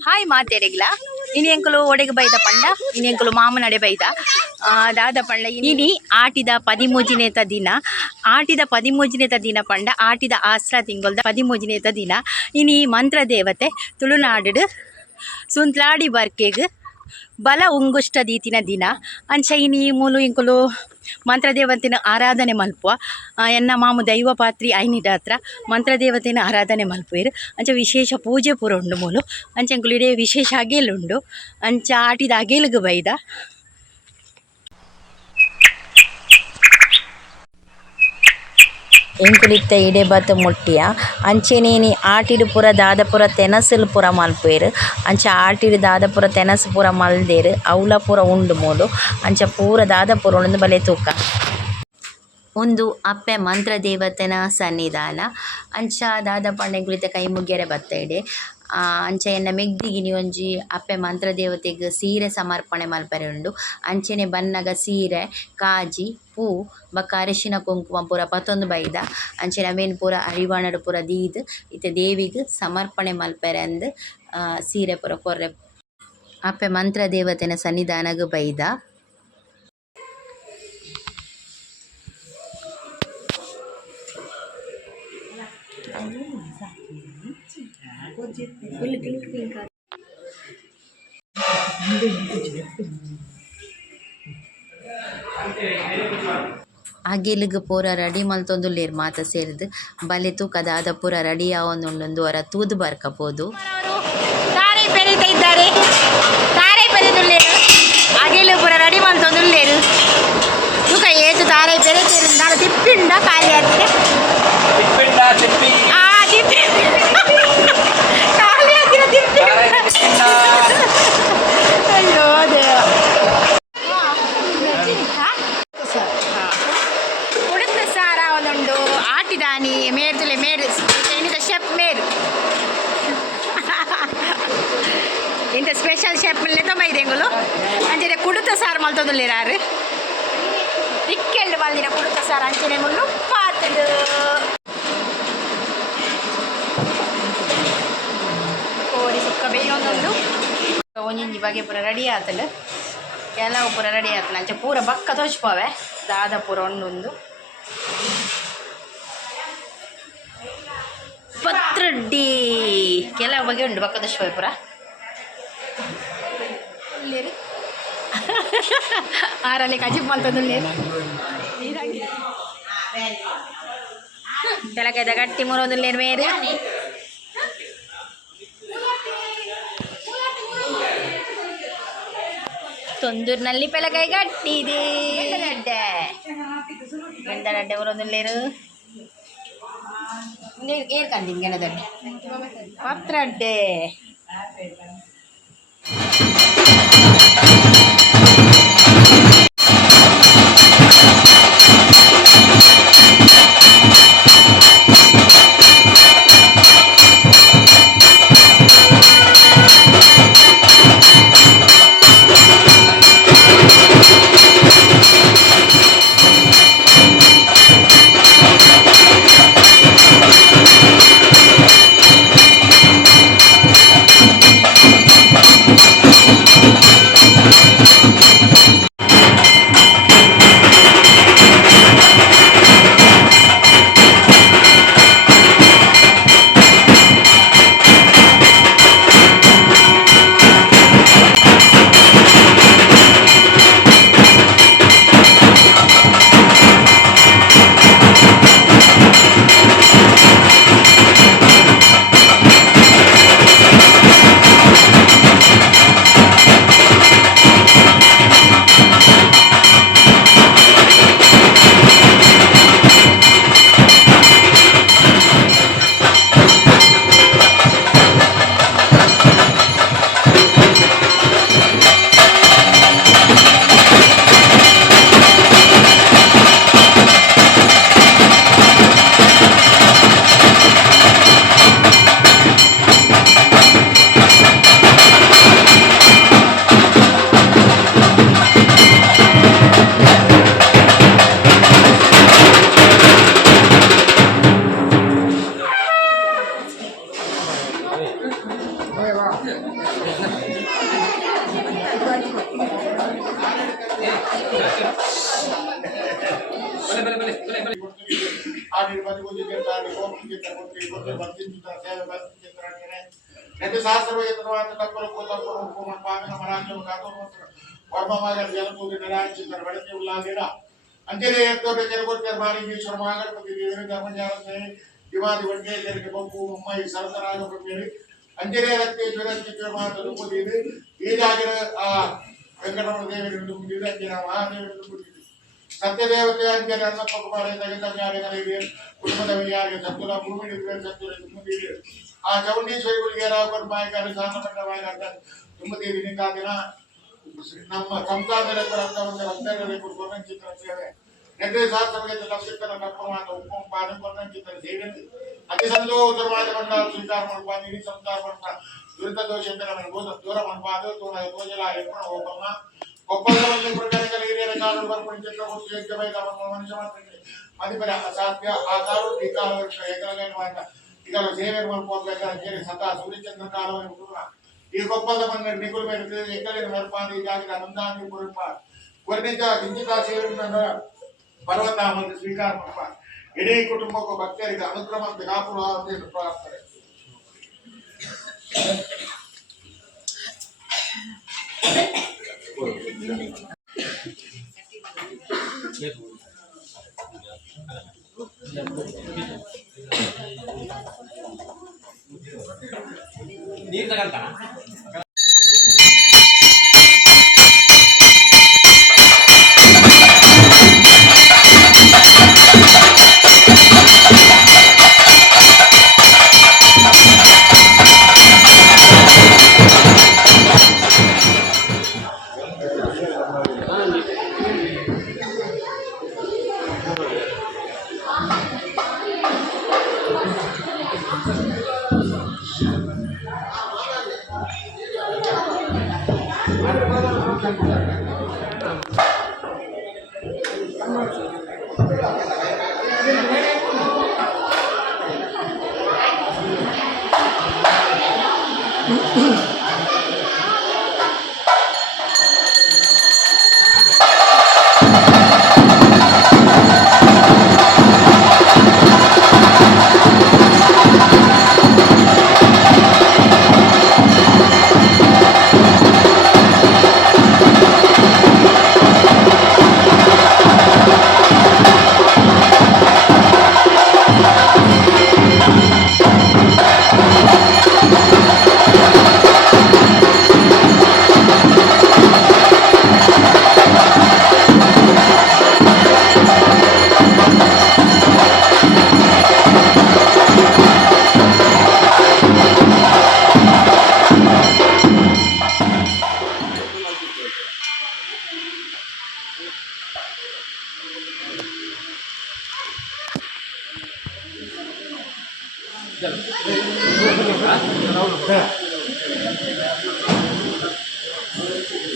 Hi ಮಾತೇರಿಗ್ಲ ಇನಿ ಎಂಕುಲು ಒಡೆಗೆ ಬೈದ ಪಂಡ ಇನಿ ಎಂಕುಲು ಮಾಮನಡೆ ಬೈದ ದಾದ ಪಂಡ ಇನಿ ಆಟಿದ 13ನೇತ ದಿನ ಪಂಡ ಆಟಿದ ಆಸ್ರ ತಿಂಗೊಲ್ದ 13ನೇತ ದಿನ ಇನಿ ಮಂತ್ರ ದೇವತೆ ತುಳುನಾಡು ಸುಂತ್ಲಾಡಿ ಬರ್ಕೆಗ್ ಬಲ ಉಂಗುಷ್ಟ ದೀತಿನ ದಿನ ಅಂಚ ಇನಿ ಮೂಲು ಇಂಕುಲು ಮಂತ್ರದೇವತೆನ ಆರಾಧನೆ ಮಲ್ಪುವ ಎನ್ನ ಮಾಮು ದೈವ ಪಾತ್ರಿ ಐನಿಡ ಹತ್ರ ಮಂತ್ರದೇವತೆನ ಆರಾಧನೆ ಮಲ್ಪುವೆರು ಅಂಚ ವಿಶೇಷ ಪೂಜೆ ಪೂರ ಉಂಡು ಮೂಲು ಅಂಚ ಎಂಕುಲು ಇಡೇ ವಿಶೇಷ ಅಗೇಲುಂಡು ಅಂಚ ಆಟಿದ ಅಗೇಲಿಗೆ ಬೈದ ಎಂಕುಲಿತ್ತ ಇಡೆ ಬತ್ತು ಮುಟ್ಟಿಯ ಅಂಚೆನೇನಿ ಆಟಿಡು ಪೂರ ದಾದಪುರ ತೆನಸುಲು ಪೂರ ಮಲ್ಪುವೆರು ಅಂಚ ಆಟಿಡು ದಾದಪುರ ತೆನಸು ಪೂರ ಮಲ್ದೆರು ಅವಲ ಪೂರ ಉಂಡು ಮೂಲು ಅಂಚ ಪೂರ ದಾದಪುರ ಉಂಡು ಬಲೆ ತೂಕ ಒಂದು ಅಪ್ಪೆ ಮಂತ್ರ ದೇವತೆನ ಸನ್ನಿಧಾನ ಅಂಚ ದಾದ ಪಂಡ ಕೈ ಮುಗ್ಗೆರೆ ಬತ್ತೈಡೆ ಅಂಚ ಎನ್ನ ಮೆಗ್ದಿಗಿನಿ ಒಂಜಿ ಅಪ್ಪೆ ಮಂತ್ರ ದೇವತೆಗ್ ಸೀರೆ ಸಮರ್ಪಣೆ ಮಲ್ಪರೆ ಉಂಡು ಅಂಚೆನೆ ಬನ್ನಗ ಸೀರೆ ಕಾಜಿ ಪೂ ಬೊಕ ಅರಿಶಿನ ಕುಂಕುಮ ಪೂರ ಪತೊಂದು ಬೈದ ಅಂಚೆನೆ ಅವೇನು ಪೂರ ಅರಿವಾಣಡ್ ಪೂರ ದೀದ್ ಇತ್ತೆ ದೇವಿಗ್ ಸಮರ್ಪಣೆ ಮಲ್ಪರೆ ಅಂದ್ ಸೀರೆ ಪೂರ ಕೊರ್ರೆ ಅಪ್ಪೆ ಮಂತ್ರ ದೇವತೆನ ಸನ್ನಿಧಾನಗ್ ಬೈದ ಅಗೆಲಿಗ್ ಪೂರ ರೆಡಿ ಮಲ್ತೊಂದುಲ್ಲೆರ್ ಮಾತ ಸೇರಿದ್ ಬಲೆ ತೂಕ ದಾದ ಪೂರ ರೆಡಿ ಆವೊಂದುಂಡು ಅವರ ತೂದು ಬರ್ಕಪೋದು ಅಗೆಲು ಪೂರ ರೆಡಿ ಮಲ್ತೊಂದುಲ್ಲೆರ್ ತೂಕ ಏತು ತಾರೈ ಪೆರಿತೇರು ನಾನು ತಿಪ್ಪಿಂಡ ಖಾಲಿ ಆಗ್ತದೆ ಅಯ್ಯೋ ದೇವ ಉಡುತ್ತ ಸಾರ ಒಂದುಂಡು ಆಟಿದಾನಿ ಮೇರ್ದುಲೆ ಮೇರು ಏನಿದ ಶೆಫ್ ಮೇರು ಇಂಥ ಸ್ಪೆಷಲ್ ಶೆಫ್ ಲೆತ ಮೈದೆಂಗುಲು ಅಂಚನೆ ಕುಡುತ್ತ ಸಾರು ಮಲ್ತೊಂದುಲ್ಲೆರಾರು ಇಕ್ಕೆಲ್ಡು ಮಲ್ದಿನ ಕುಡುತ್ತ ಸಾರು ಅಂಚನೆ ಮುಳ್ಳು ಪಾತದು ಕೋರಿ ಸುಕ್ಕ ಬೇಯೊಂದುಂಡು ಒಂಜಿ ಬಗೆ ಪೂರ ರೆಡಿ ಆತಲು ಕೆಲವು ಪೂರ ರೆಡಿ ಆತಲು ಅಂಚೆ ಪೂರ ಬಕ್ಕ ತೋಚ್ಪವೆ ದಾದ ಪೂರ ಒಂದೊಂದು ಪತ್ರಡ್ಡಿ ಕೆಲವು ಬಗೆ ಉಂಡು ಬಕ್ಕ ತೋಚ್ಪವೆ ಪೂರ ಇಲ್ಲೇರು ಆರಲ್ಲಿ ಕಜಿಪ್ ಮಲ್ತೊಂದುಲ್ಲೇರು ತೆಲಕೈದ ಗಟ್ಟಿ ಮುರೊಂದುಲ್ಲೇರು ಮೇರು ತೊಂದೂರಿನಲ್ಲಿ ಪೆಲಕಾಯಿ ಗಟ್ಟಿದೆ ಗೆಣದಡ್ಡೆ ಬರೋದಿಲ್ಲೇರು air ಕಂದಿನ ಗೆಣದಡ್ಡೆ ಪತ್ರಡ್ಡೆ nanti saat seru itu tuh tetap kalau hukuman pamer merangkul ngatur warma magar jalan tuh di neraka cinta berarti ulah dia anjir itu udah jadi buat terbalik di surmagar begitu ini gak menjalan nih cuma di warga dari kebangku mai salah terang berpilih anjir rati jualan kita mah tuh begini ini akhir Venkataramana Devi రెండు ముగిది అంజన మహాదేవి రెండు ముగిది సత్యదేవత అంజన అన్న పక్కపాడే తగిన జ్ఞాని కుటుంబ వియారి సత్తుల భూమి నిర్వేద సత్తుల ముగిది ಆ ಚೌಂಡೇಶ್ವರಿ ಹುಲಿಗೆರ ಮಾಯಗಾರಿ ಸಾಮಪಟ್ಟ ಮಾಯಗಾರ ತುಂಬದೇವಿ ನಿಂದಾದಿನ ನಮ್ಮ ಸಂಸಾರದಲ್ಲಿ ಬರಂತ ಒಂದು ಅಂತರದಲ್ಲಿ ಕೊರಣ ಚಿತ್ರ ಸೇವೆ ನೆಟ್ಟೆ ಶಾಸ್ತ್ರಕ್ಕೆ ಲಕ್ಷಿತರ ಕಪ್ಪಮಾತ ಉಪ್ಪು ಪಾದ ಕೊರಣ ಚಿತ್ರ ಸೇವೆ ಅತಿ ಸಂತೋಷವಾದ ಮಂಡಲ ಸ್ವೀಕಾರ ಮಾಡ್ಪಾದ ಇಡೀ ಸಂಸಾರ ಮಾಡ್ತ ದುರಿತ ದೋಷಂತರ ದೂರ ಮಾಡ್ಪಾದ ತೋಜಲ ಎಪ್ಪಣ ಒಬ್ಬಮ್ಮ ಒಪ್ಪಂದ ಒಂದು ಪ್ರಕಾರಗಳ ಹಿರಿಯರ ಕಾಲು ಬರ್ಕೊಂಡು ಚಿತ್ರ ಕೊಟ್ಟು ಯೋಗ್ಯವಾದ ಮನುಷ್ಯ ಮಾತ್ರ ಮದಿಪರ ಅಸಾಧ್ಯ ಆ ಕಾಲು ಈ ಕಾಲ ವರ್ಷ ಏಕಲಗೇನು ಮಾಡ ಈಗ ಸೇವೆ ಮಾಡ್ಕೋಬೇಕಾದ್ರೆ ಸದಾ ಸೂರ್ಯಚಂದ್ರ ಕಾಲವನ್ನು ಹುಡುಗ ಈ ಗೊಪ್ಪದ ಮನ್ನ ನಿಗುಲ್ ಮೇಲೆ ಎಕ್ಕಲಿನ ಮರ್ಪಾದ ಈಗಾಗಲೇ ಅನುದಾನ ಕುರುಪ ವರ್ಣಿತ ಗಿಂಜಿತ ಸೇವೆ ಪರ್ವತ ಮತ್ತು ಸ್ವೀಕಾರ ಮಾಡ್ಪ ಇಡೀ ಕುಟುಂಬಕ್ಕೂ ಭಕ್ತರಿಗೆ ಅನುಕ್ರಮ ಕಾಪುರ ಅಂತ ಪ್ರಾರ್ಥನೆ ನೀರು ತಗಂತ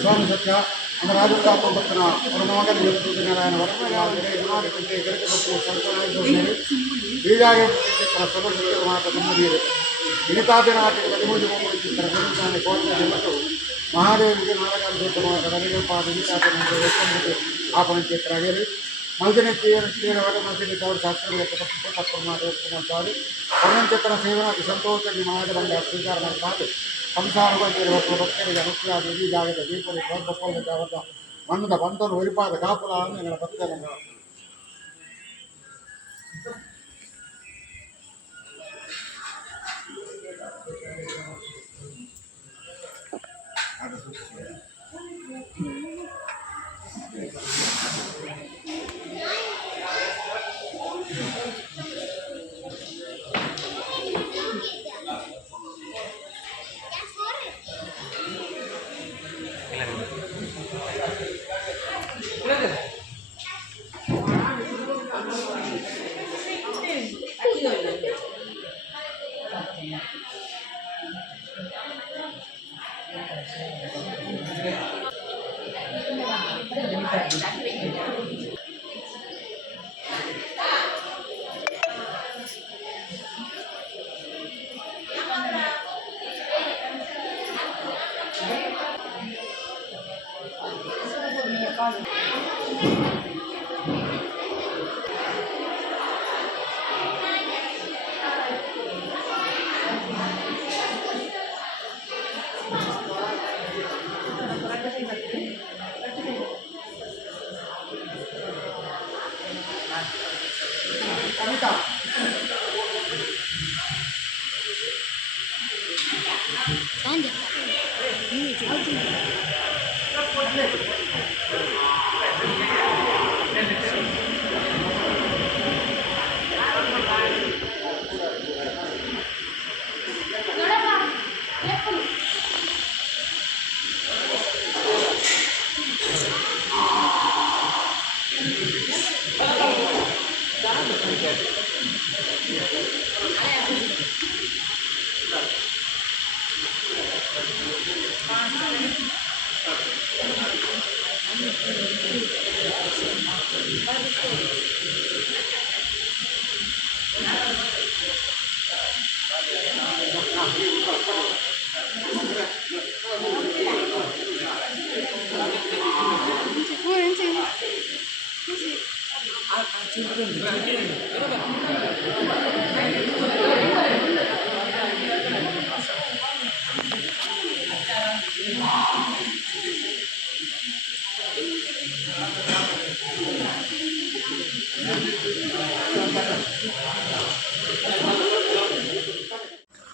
ಸ್ವಾಮಿ ಸತ್ಯ ನಮ್ಮ ರಾಜಕಾಪ ಭಕ್ತನ ಪರಮವಾಗ ನಾರಾಯಣ ವರಮಗಾದರೆ ಹಿಮಾಲಯಕ್ಕೆ ಗರಿಕಬೇಕು ಸಂತನಾಗಿ ಹೀಗಾಗಿ ಸದಸ್ಯರು ಮಾತ್ರ ತುಂಬದಿದೆ ಇನಿತಾದಿನ ಆಟಿಗೆ ಹದಿಮೂರು ಚಿತ್ರ ಗುರುತಾನೆ ಕೋಟೆ ಮತ್ತು ಮಹಾದೇವಿಗೆ ನಾರಾಯಣ ದೊಡ್ಡ ಕಡೆಗೆ ಪಾದ ಇನಿತಾದಿನ ಆಪಣ ಚಿತ್ರ ಆಗಿರಿ ಮಲ್ದಿನ ತೀರವಾದ ಮಲ್ದಿನ ಅವರು ಶಾಸ್ತ್ರ ತಪ್ಪು ಮಾಡುತ್ತಾರೆ ಪರಮಚಿತ್ರ ಸೇವನಾಗಿ ಸಂತೋಷಕ್ಕೆ ಮಹಾದ ಬಂದ ಸ್ವೀಕಾರ ಮಾಡ್ತಾರೆ ಸಂಸಾರವಾಗಿ ಭಕ್ತರಿಗೆ ಅನುಗ್ರಹ ಈ ಜಾಗದ ದೀಪದ ಬಪ್ಪದ ಜಾಗದ ಮಣ್ಣದ ಬಂಧನ ಒರಿಪಾದ ಕಾಪುಲ ಎಂಗಳ ಭಕ್ತರನ್ನು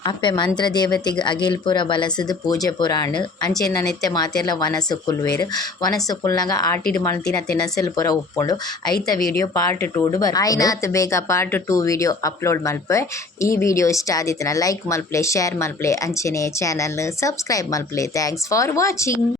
ಅಪ್ಪೆ ಮಂತ್ರ ದೇವತೆಗೆ ಅಗಿಲ್ ಪೂರ ಬಲಸದು ಪೂಜೆ ಪುರಾಣ್ ಅಂಚೆನ ನೆತ್ತೆ ಮಾತೆಲ್ಲ ವನಸು ಕುಲ್ವೇರು ವನಸು ಕುಲ್ನಾಗ ಆಟಿಡ್ ಮಲ್ತಿನ ತಿನಸಲ್ ಪೂರ ಉಪ್ಪುಂಡು ಐತ ವಿಡಿಯೋ ಪಾರ್ಟ್ 2 ಬರ್ ಐನಾತ್ ಬೇಗ ಪಾರ್ಟ್ 2 ವಿಡಿಯೋ ಅಪ್ಲೋಡ್ ಮಲ್ಪೆ. ಈ ವಿಡಿಯೋ ಇಷ್ಟ ಆದಿತ್ತನ ಲೈಕ್ ಮಲ್ಪ್ಲೆ ಶೇರ್ ಮಲ್ಪ್ಲೆ ಅಂಚೆನೆ ಚಾನಲ್ ಸಬ್ಸ್ಕ್ರೈಬ್ ಮಲ್ಪ್ಲೆ. Thanks for watching.